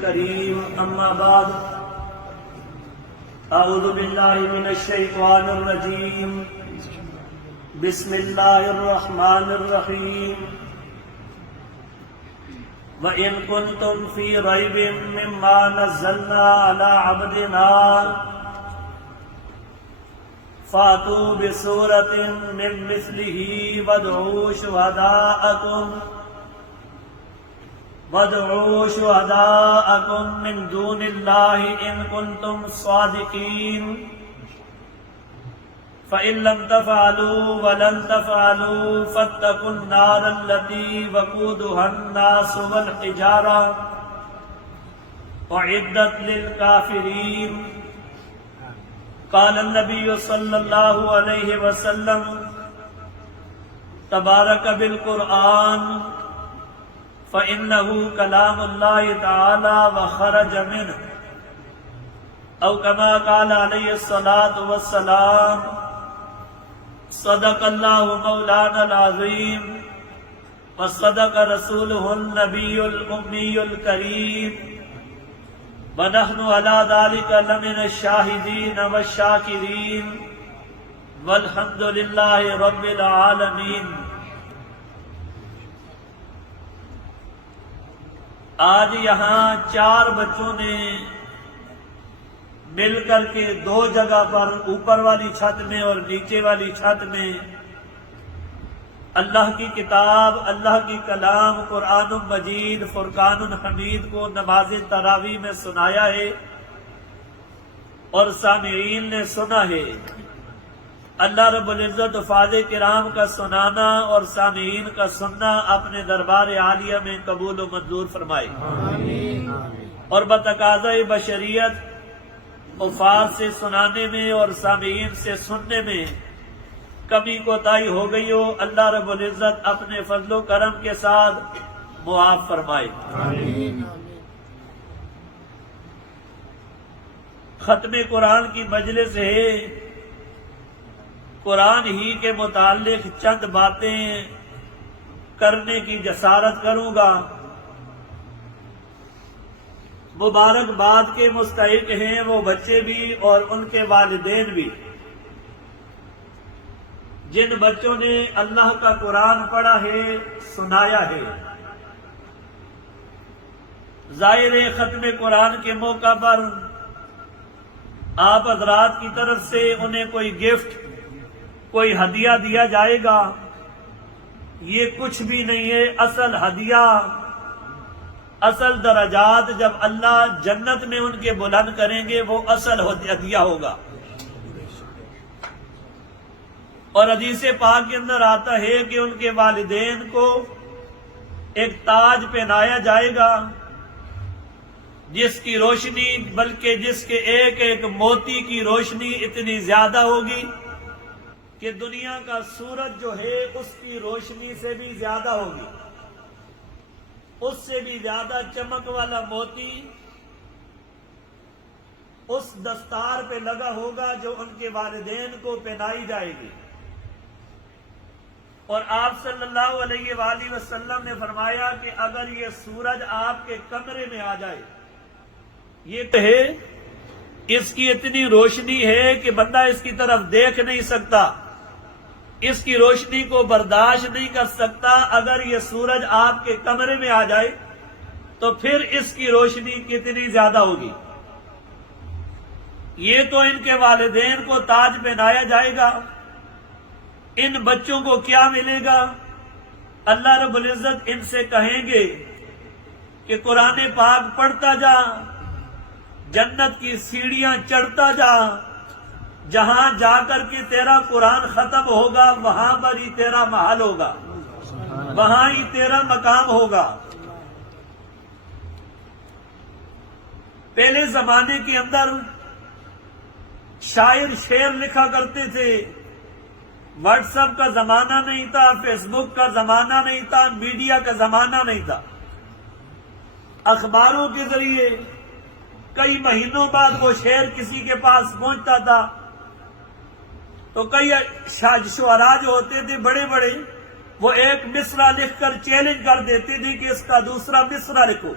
کریم اما بعد اعوذ باللہ من الشیطان الرجیم بسم اللہ الرحمن الرحیم وَإِن كُنتُمْ فِي رَيْبٍ مِّمَّا نَزَّلْنَا عَلَىٰ عَبْدِنَا فَأْتُوا بِسُورَةٍ مِّن مِّثْلِهِ وَادْعُوا شُهَدَاءَكُم مِّن دُونِ اللَّهِ إِن كُنتُمْ صَادِقِينَ فَإِن لَّمْ تَفْعَلُوا وَلَن تَفْعَلُوا فَاتَّقُوا النَّارَ الَّتِي وَقُودُهَا النَّاسُ وَالْحِجَارَةُ أُعِدَّتْ لِلْكَافِرِينَ قال النبي صلى الله عليه وسلم تبارك بالقرآن فإنه كلام الله تعالى وخرج منه أو كما قال عليه الصلاة والسلام صدق الله مولانا العظيم وصدق رسوله النبي الأمي الكريم ونحن على ذلك لمن الشاهدين والشاكرين والحمد لله رب العالمين۔ آج یہاں 4 بچوں نے مل کر کے 2 جگہ پر اوپر والی چھت میں اور نیچے والی چھت میں اللہ کی کتاب، اللہ کی کلام قرآن مجید فرقان حمید کو نماز تراویح میں سنایا ہے اور سامعین نے سنا ہے۔ اللہ رب العزت حفاظ کرام کا سنانا اور سامعین کا سننا اپنے دربار عالیہ میں قبول و منظور فرمائے آمین۔ اور بتقاضۂ بشریت حفاظ سے سنانے میں اور سامعین سے سننے میں کمی کوتاہی ہو گئی ہو، اللہ رب العزت اپنے فضل و کرم کے ساتھ معاف فرمائے آمین۔ ختم قرآن کی مجلس ہے، قرآن ہی کے متعلق چند باتیں کرنے کی جسارت کروں گا۔ مبارکباد کے مستحق ہیں وہ بچے بھی اور ان کے والدین بھی جن بچوں نے اللہ کا قرآن پڑھا ہے، سنایا ہے۔ ظاہر ختم قرآن کے موقع پر آپ حضرات کی طرف سے انہیں کوئی گفٹ، کوئی ہدیہ دیا جائے گا، یہ کچھ بھی نہیں ہے۔ اصل ہدیہ، اصل درجات جب اللہ جنت میں ان کے بلند کریں گے وہ اصل ہدیہ ہوگا۔ اور حدیث پاک کے اندر آتا ہے کہ ان کے والدین کو ایک تاج پہنایا جائے گا جس کی روشنی، بلکہ جس کے ایک ایک موتی کی روشنی اتنی زیادہ ہوگی کہ دنیا کا سورج جو ہے اس کی روشنی سے بھی زیادہ ہوگی، اس سے بھی زیادہ چمک والا موتی اس دستار پہ لگا ہوگا جو ان کے والدین کو پہنائی جائے گی۔ اور آپ صلی اللہ علیہ وآلہ وسلم نے فرمایا کہ اگر یہ سورج آپ کے کمرے میں آ جائے، یہ کہے اس کی اتنی روشنی ہے کہ بندہ اس کی طرف دیکھ نہیں سکتا، اس کی روشنی کو برداشت نہیں کر سکتا، اگر یہ سورج آپ کے کمرے میں آ جائے تو پھر اس کی روشنی کتنی زیادہ ہوگی۔ یہ تو ان کے والدین کو تاج پہنایا جائے گا، ان بچوں کو کیا ملے گا؟ اللہ رب العزت ان سے کہیں گے کہ قرآن پاک پڑھتا جا، جنت کی سیڑھیاں چڑھتا جا، جہاں جا کر کے تیرا قرآن ختم ہوگا وہاں پر ہی تیرا محل ہوگا، وہاں ہی تیرا مقام ہوگا۔ پہلے زمانے کے اندر شاعر شعر لکھا کرتے تھے، واٹس ایپ کا زمانہ نہیں تھا، فیس بک کا زمانہ نہیں تھا، میڈیا کا زمانہ نہیں تھا۔ اخباروں کے ذریعے کئی مہینوں بعد وہ شعر کسی کے پاس پہنچتا تھا تو کئی شعراء جو ہوتے تھے بڑے بڑے، وہ ایک مصرع لکھ کر چیلنج کر دیتے تھے کہ اس کا دوسرا مصرع لکھو۔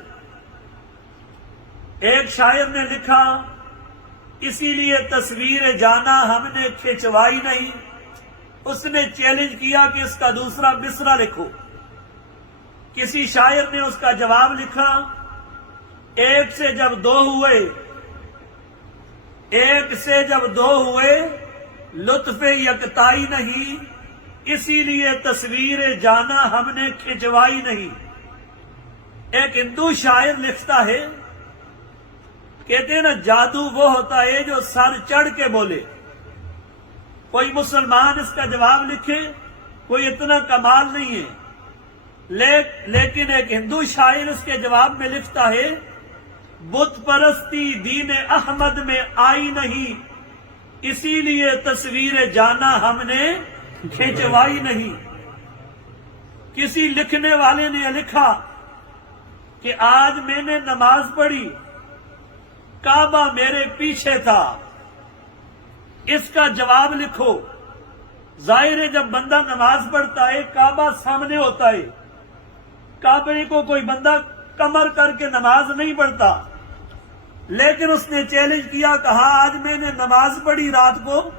ایک شاعر نے لکھا، اسی لیے تصویر جانا ہم نے کھنچوائی نہیں۔ اس نے چیلنج کیا کہ اس کا دوسرا مصرع لکھو۔ کسی شاعر نے اس کا جواب لکھا، ایک سے جب دو ہوئے لطف یکتائی نہیں، اسی لیے تصویر جانا ہم نے کھنچوائی نہیں۔ ایک ہندو شاعر لکھتا ہے، کہتے ہیں نا جادو وہ ہوتا ہے جو سر چڑھ کے بولے۔ کوئی مسلمان اس کا جواب لکھے، کوئی اتنا کمال نہیں ہے، لیکن ایک ہندو شاعر اس کے جواب میں لکھتا ہے، بت پرستی دین احمد میں آئی نہیں، اسی لیے تصویر جانا ہم نے کھنچوائی نہیں۔ کسی لکھنے والے نے لکھا کہ آج میں نے نماز پڑھی، کعبہ میرے پیچھے تھا۔ اس کا جواب لکھو۔ ظاہر ہے جب بندہ نماز پڑھتا ہے کعبہ سامنے ہوتا ہے، کعبے کو کوئی بندہ کمر کر کے نماز نہیں پڑھتا، لیکن اس نے چیلنج کیا، کہا آج میں نے نماز پڑھی رات کو،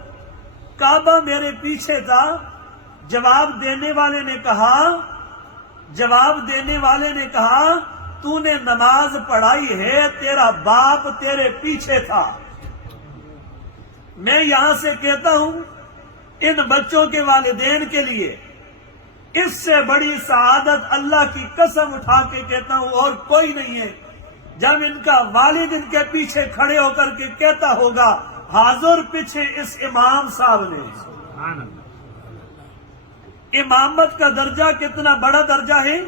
کعبہ میرے پیچھے تھا۔ جواب دینے والے نے کہا تو نے نماز پڑھائی ہے، تیرا باپ تیرے پیچھے تھا۔ میں یہاں سے کہتا ہوں ان بچوں کے والدین کے لیے اس سے بڑی سعادت اللہ کی قسم اٹھا کے کہتا ہوں اور کوئی نہیں ہے، جب ان کا والد ان کے پیچھے کھڑے ہو کر کے کہتا ہوگا حاضر پیچھے اس امام صاحب نے۔ امامت کا درجہ کتنا بڑا درجہ ہے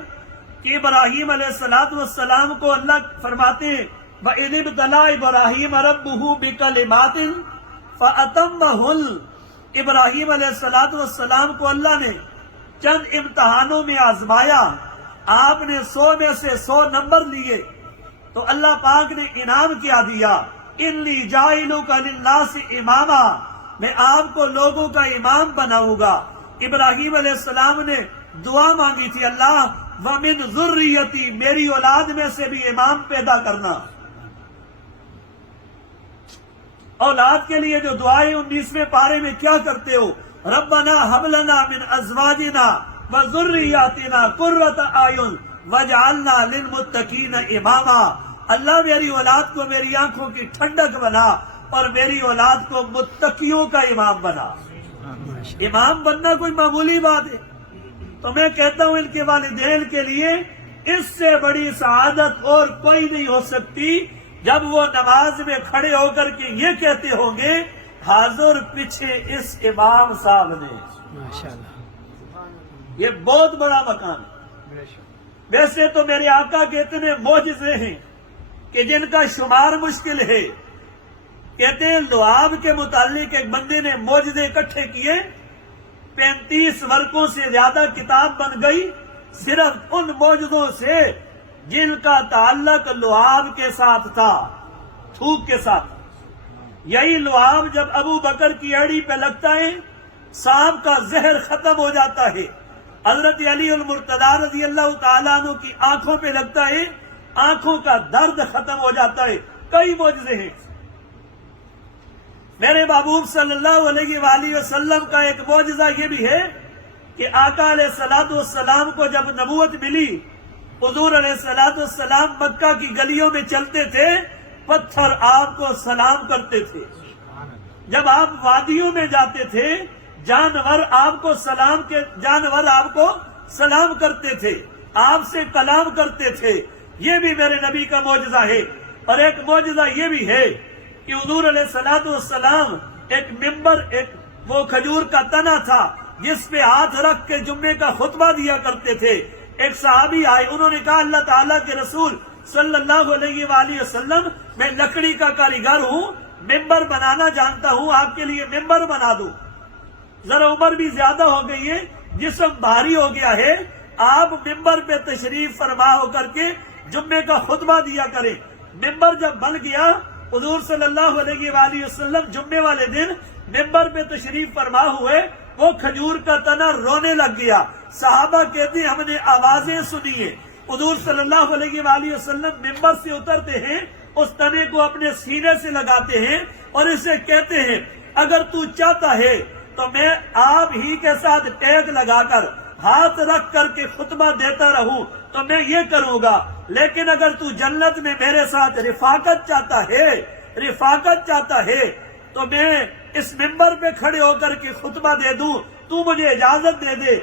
کہ ابراہیم علیہ السلام کو اللہ فرماتے ہیں وَإِذِ ابْتَلَىٰ إِبْرَاهِيمَ رَبُّهُ بِكَلِمَاتٍ فَأَتَمَّهُنَّ۔ ابراہیم علیہ السلام کو اللہ نے چند امتحانوں میں آزمایا، آپ نے 100 میں سے 100 نمبر لیے تو اللہ پاک نے انعام کیا دیا، اِنِّي جَاعِلُكَ لِلنَّاسِ إِمَامًا، میں آپ کو لوگوں کا امام بناؤں گا۔ ابراہیم علیہ السلام نے دعا مانگی تھی، اللہ وَمِن ذُرِّيَّتِي، میری اولاد میں سے بھی امام پیدا کرنا۔ اولاد کے لیے جو دعائیں 19ویں پارے میں کیا کرتے ہو، ربنا هب لنا من ازواجنا وذرياتنا قرة اعین واجعلنا للمتقین اماما۔ اللہ میری اولاد کو میری آنکھوں کی ٹھنڈک بنا اور میری اولاد کو متقیوں کا امام بنا۔ امام بننا کوئی معمولی بات ہے؟ تو میں کہتا ہوں ان کے والدین کے لیے اس سے بڑی سعادت اور کوئی نہیں ہو سکتی جب وہ نماز میں کھڑے ہو کر کے یہ کہتے ہوں گے حاضر پیچھے اس امام صاحب نے۔ یہ بہت بڑا مقام ہے۔ ویسے تو میرے آقا کے اتنے معجزے ہیں کہ جن کا شمار مشکل ہے۔ کہتے ہیں لعاب کے متعلق ایک بندے نے معجزے اکٹھے کیے، 35 ورقوں سے زیادہ کتاب بن گئی صرف ان معجزوں سے جن کا تعلق لعاب کے ساتھ تھا، تھوک کے ساتھ۔ یہی لعاب جب ابو بکر کی ایڑی پہ لگتا ہے سانپ کا زہر ختم ہو جاتا ہے، حضرت علی المرتضیٰ رضی اللہ تعالیٰ عنہ کی آنکھوں پہ لگتا ہے آنکھوں کا درد ختم ہو جاتا ہے۔ کئی معجزے ہیں۔ میرے محبوب صلی اللہ علیہ وآلہ وسلم کا ایک معجزہ یہ بھی ہے کہ آقا علیہ السلام کو جب نبوت ملی، حضور علیہ السلام مکہ کی گلیوں میں چلتے تھے، پتھر آپ کو سلام کرتے تھے۔ جب آپ وادیوں میں جاتے تھے جانور آپ کو سلام کرتے تھے، آپ سے کلام کرتے تھے۔ یہ بھی میرے نبی کا معجزہ ہے۔ اور ایک معجزہ یہ بھی ہے کہ حضور علیہ السلام ایک ممبر، ایک وہ کھجور کا تنا تھا جس پہ ہاتھ رکھ کے جمعے کا خطبہ دیا کرتے تھے۔ ایک صحابی آئے، انہوں نے کہا اللہ تعالیٰ کے رسول صلی اللہ علیہ وآلہ وسلم میں لکڑی کا کاریگر ہوں، ممبر بنانا جانتا ہوں، آپ کے لیے ممبر بنا دوں۔ ذرا عمر بھی زیادہ ہو گئی ہے، جسم بھاری ہو گیا ہے، آپ ممبر پہ تشریف فرما ہو کر کے جمعے کا خطبہ دیا کریں۔ ممبر جب بن گیا، حضور صلی اللہ علیہ وآلہ وسلم جمعے والے دن ممبر پہ تشریف فرما ہوئے، وہ کھجور کا تنا رونے لگ گیا۔ صحابہ کہتے ہیں ہم نے آوازیں سنی ہیں، حضور صلی اللہ علیہ وآلہ وسلم ممبر سے اترتے ہیں، اس تنے کو اپنے سینے سے لگاتے ہیں اور اسے کہتے ہیں اگر تو چاہتا ہے تو میں آپ ہی کے ساتھ ٹیگ لگا کر ہاتھ رکھ کر کے خطبہ دیتا رہوں تو میں یہ کروں گا، لیکن اگر تو جنت میں میرے ساتھ رفاقت چاہتا ہے تو میں اس ممبر پہ کھڑے ہو کر کے خطبہ دے دوں، تو مجھے اجازت دے دے۔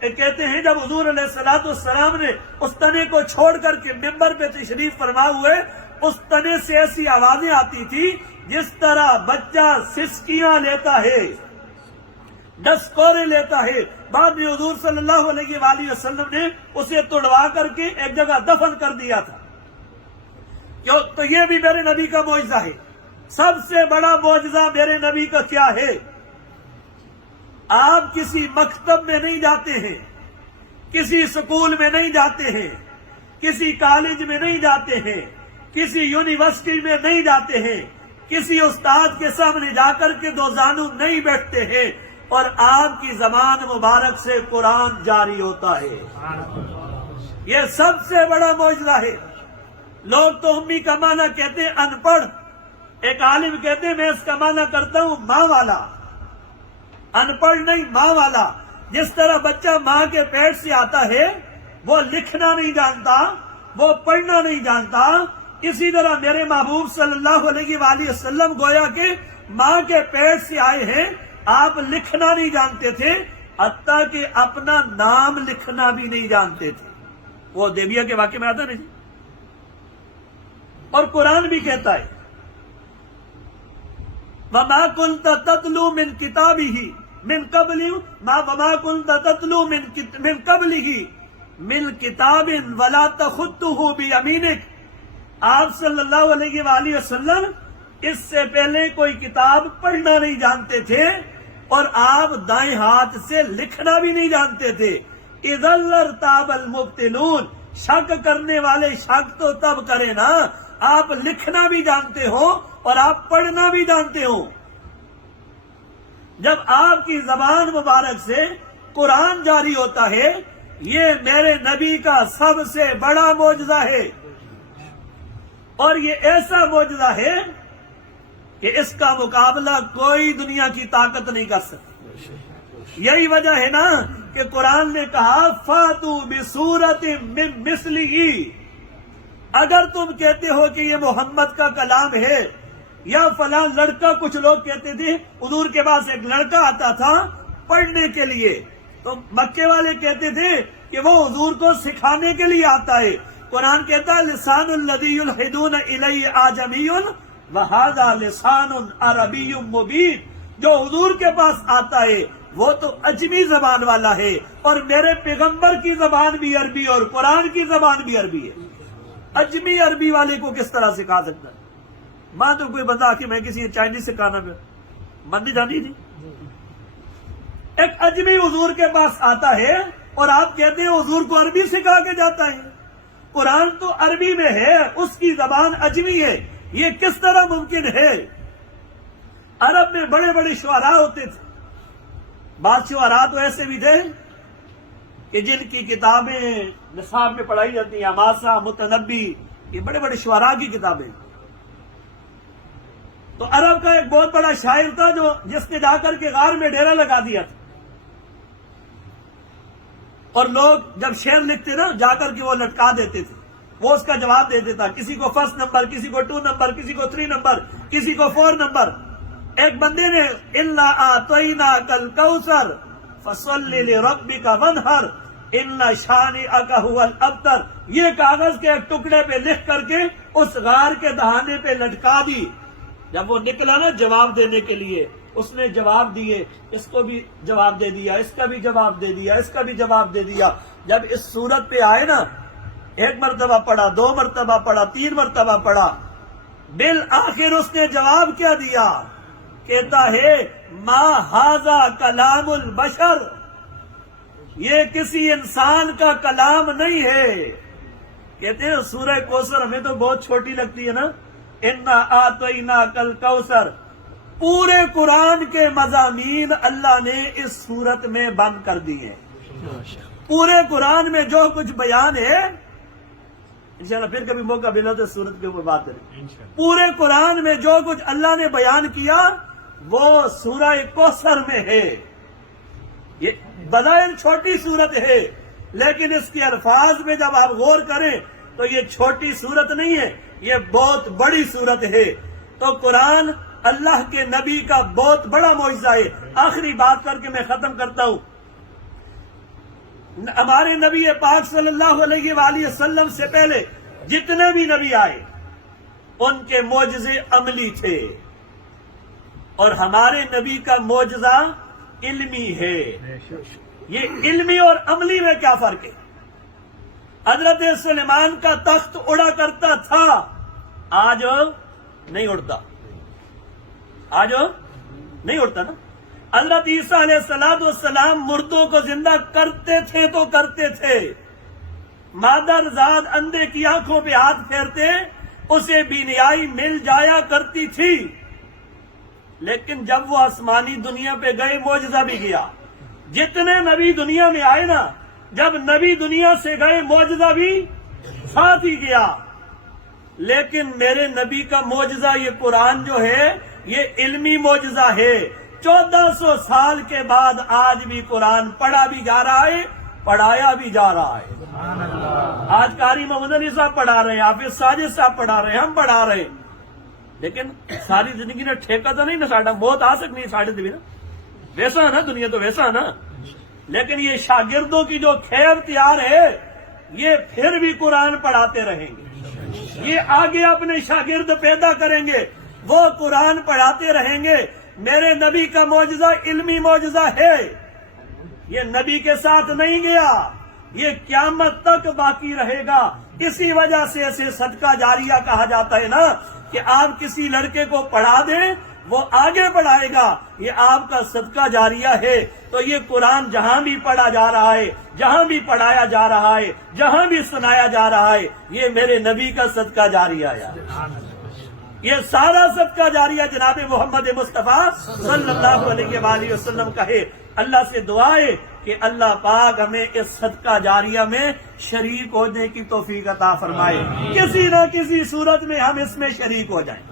کہتے ہیں جب حضور علیہ السلام نے اس تنے کو چھوڑ کر کے ممبر پہ تشریف فرما ہوئے، اس تنے سے ایسی آوازیں آتی تھی جس طرح بچہ سسکیاں لیتا ہے، ڈسکورے لیتا ہے۔ بعد میں حضور صلی اللہ علیہ وآلہ وسلم نے اسے توڑوا کر کے ایک جگہ دفن کر دیا تھا۔ تو یہ بھی میرے نبی کا معجزہ ہے۔ سب سے بڑا معجزہ میرے نبی کا کیا ہے؟ آپ کسی مکتب میں نہیں جاتے ہیں، کسی سکول میں نہیں جاتے ہیں، کسی کالج میں نہیں جاتے ہیں، کسی یونیورسٹی میں نہیں جاتے ہیں، کسی استاد کے سامنے جا کر کے دو زانو نہیں بیٹھتے ہیں، اور آپ کی زبان مبارک سے قرآن جاری ہوتا ہے۔ یہ سب سے بڑا معجزہ ہے۔ لوگ تو امی کا معنی کہتے ہیں ان پڑھ، ایک عالم کہتے ہیں میں اس کا معنی کرتا ہوں ماں والا، ان پڑھ نہیں ماں والا۔ جس طرح بچہ ماں کے پیٹ سے آتا ہے وہ لکھنا نہیں جانتا، وہ پڑھنا نہیں جانتا، اسی طرح میرے محبوب صلی اللہ علیہ وآلہ وسلم گویا کہ ماں کے پیٹ سے آئے ہیں۔ آپ لکھنا نہیں جانتے تھے، حتیٰ کہ اپنا نام لکھنا بھی نہیں جانتے تھے۔ وہ دیبیا کے واقعے میں آتا نہیں جی۔ اور قرآن بھی کہتا ہے وَمَا كُنْتَ تَتْلُو مِنْ كِتَابِهِ مِنْ قَبْلِهِ وَمَا كُنْتَ تَتْلُو مِنْ قَبْلِهِ مِنْ كِتَابٍ وَلَا تَخُطُّهُ بِيَمِينِكَ۔ آپ صلی اللہ علیہ وآلہ وسلم اس سے پہلے کوئی کتاب پڑھنا نہیں جانتے تھے اور آپ دائیں ہاتھ سے لکھنا بھی نہیں جانتے تھے۔ اِذَا لَارْتَابَ الْمُبْطِلُونَ، شک کرنے والے شک تو تب کرے نا، آپ لکھنا بھی جانتے ہو اور آپ پڑھنا بھی جانتے ہو۔ جب آپ کی زبان مبارک سے قرآن جاری ہوتا ہے، یہ میرے نبی کا سب سے بڑا معجزہ ہے، اور یہ ایسا معجزہ ہے کہ اس کا مقابلہ کوئی دنیا کی طاقت نہیں کر سکتی۔ یہی وجہ ہے نا کہ قرآن نے کہا فَاتُوا بِسُورَةٍ مِّن مِثْلِهِ۔ اگر تم کہتے ہو کہ یہ محمد کا کلام ہے یا فلاں لڑکا، کچھ لوگ کہتے تھے حضور کے پاس ایک لڑکا آتا تھا پڑھنے کے لیے، تو مکے والے کہتے تھے کہ وہ حضور کو سکھانے کے لیے آتا ہے۔ قرآن کہتا ہے لسان الذی یلحدون الیہ اعجمی وہذا لسان عربی مبین۔ جو حضور کے پاس آتا ہے وہ تو اجمی زبان والا ہے، اور میرے پیغمبر کی زبان بھی عربی اور قرآن کی زبان بھی عربی ہے۔ اجمی عربی والے کو کس طرح سکھا سکتا ہے؟ ماں تو کوئی بندہ کہ میں کسی چائنیز سکھانا پہ من نہیں جانی تھی۔ ایک اجمی حضور کے پاس آتا ہے اور آپ کہتے ہیں حضور کو عربی سکھا کے جاتا ہے۔ قرآن تو عربی میں ہے، اس کی زبان اجمی ہے، یہ کس طرح ممکن ہے؟ عرب میں بڑے بڑے شعراء ہوتے تھے، بعض شعراء تو ایسے بھی تھے کہ جن کی کتابیں نصاب میں پڑھائی جاتی ہیں، حماسہ، متنبی، یہ بڑے بڑے شعراء کی کتابیں۔ تو عرب کا ایک بہت بڑا شاعر تھا جس نے جا کر کے غار میں ڈیرا لگا دیا تھا، اور لوگ جب شعر لکھتے نا جا کر کے وہ لٹکا دیتے تھے، وہ اس کا جواب دے دیتا، کسی کو 1 نمبر، کسی کو 2 نمبر، کسی کو 3 نمبر، کسی کو 4 نمبر۔ ایک بندے نے اِنَّا أَعْطَيْنَاكَ الْكَوْثَرَ فَصَلِّ لِرَبِّكَ وَانْحَرْ إِنَّ شَانِئَكَ هُوَ الْأَبْتَرُ، یہ کاغذ کے ایک ٹکڑے پہ لکھ کر کے اس غار کے دہانے پہ لٹکا دی۔ جب وہ نکلا نا جواب دینے کے لیے، اس نے جواب دیے، اس کو بھی جواب دے دیا، اس کا بھی جواب دے دیا، اس کا بھی جواب دے دیا۔ جب اس صورت پہ آئے نا، 1 مرتبہ پڑھا، 2 مرتبہ پڑھا، 3 مرتبہ پڑھا، بالآخر اس نے جواب کیا دیا؟ کہتا ہے ما ھذا کلام البشر، یہ کسی انسان کا کلام نہیں ہے۔ کہتے ہیں سورہ کوثر ہمیں تو بہت چھوٹی لگتی ہے نا، اِنَّا أَعْطَيْنَاكَ الْكَوْثَرَ، پورے قرآن کے مضامین اللہ نے اس سورت میں بند کر دیے۔ پورے قرآن میں جو کچھ بیان ہے انشاءاللہ پھر کبھی موقع ملا تو سورت کے اوپر بات کریں. پورے قرآن میں جو کچھ اللہ نے بیان کیا وہ سورہ کوثر میں ہے. یہ بظاہر چھوٹی صورت ہے لیکن اس کے الفاظ میں جب آپ غور کریں تو یہ چھوٹی صورت نہیں ہے، یہ بہت بڑی صورت ہے. تو قرآن اللہ کے نبی کا بہت بڑا معجزہ ہے. آخری بات کر کے میں ختم کرتا ہوں. ہمارے نبی پاک صلی اللہ علیہ وآلہ وسلم سے پہلے جتنے بھی نبی آئے ان کے معجزے عملی تھے، اور ہمارے نبی کا معجزہ علمی ہے. یہ علمی اور عملی میں کیا فرق ہے؟ حضرت سلیمان کا تخت اڑا کرتا تھا، آج نہیں اڑتا. آج نہیں اڑتا نا. حضرت عیسیٰ علیہ السلام مردوں کو زندہ کرتے تھے تو کرتے تھے. مادر زاد اندھے کی آنکھوں پہ ہاتھ پھیرتے اسے بینیائی مل جایا کرتی تھی، لیکن جب وہ آسمانی دنیا پہ گئے معجزہ بھی گیا. جتنے نبی دنیا میں آئے نا، جب نبی دنیا سے گئے معجزہ بھی ساتھ ہی گیا. لیکن میرے نبی کا معجزہ یہ قرآن جو ہے یہ علمی معجزہ ہے. 1400 سال کے بعد آج بھی قرآن پڑھا بھی جا رہا ہے، پڑھایا بھی جا رہا ہے. آج قاری محمد علی صاحب پڑھا رہے ہیں، حافظ ساجد صاحب پڑھا رہے ہیں، ہم پڑھا رہے ہیں. لیکن ساری زندگی نے ٹھیکہ تو نہیں نا ساڑھا، موت آ سکتی ہے ساڑھے بھی نا، ویسا نا دنیا تو ویسا نا. لیکن یہ شاگردوں کی جو خیر تیار ہے یہ پھر بھی قرآن پڑھاتے رہیں گے. یہ آگے اپنے شاگرد پیدا کریں گے، وہ قرآن پڑھاتے رہیں گے. میرے نبی کا معجزہ علمی معجزہ ہے، یہ نبی کے ساتھ نہیں گیا، یہ قیامت تک باقی رہے گا. اسی وجہ سے اسے صدقہ جاریہ کہا جاتا ہے نا، کہ آپ کسی لڑکے کو پڑھا دیں وہ آگے بڑھائے گا، یہ آپ کا صدقہ جاریہ ہے. تو یہ قرآن جہاں بھی پڑھا جا رہا ہے، جہاں بھی پڑھایا جا رہا ہے، جہاں بھی سنایا جا رہا ہے، یہ میرے نبی کا صدقہ جاریہ ہے. یہ سارا صدقہ جاریہ جناب محمد مصطفیٰ صلی اللہ علیہ وآلہ وسلم کا ہے. اللہ سے دعا ہے کہ اللہ پاک ہمیں اس صدقہ جاریہ میں شریک ہونے کی توفیق عطا فرمائے. کسی نہ کسی صورت میں ہم اس میں شریک ہو جائیں.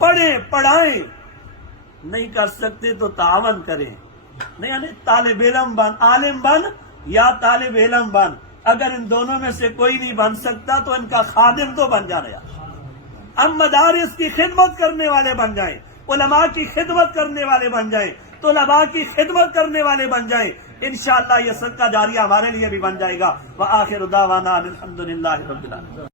پڑھیں پڑھائیں، نہیں کر سکتے تو تعاون کریں. نہیں یعنی طالب علم بن، عالم بن یا طالب علم بن. اگر ان دونوں میں سے کوئی نہیں بن سکتا تو ان کا خادم تو بن جا رہا. ہم مدارس کی خدمت کرنے والے بن جائیں، علماء کی خدمت کرنے والے بن جائیں، طلباء کی خدمت کرنے والے بن جائیں. انشاءاللہ یہ صدقہ جاریہ ہمارے لیے بھی بن جائے گا. وآخر دعوانا الحمدللہ رب العالمین.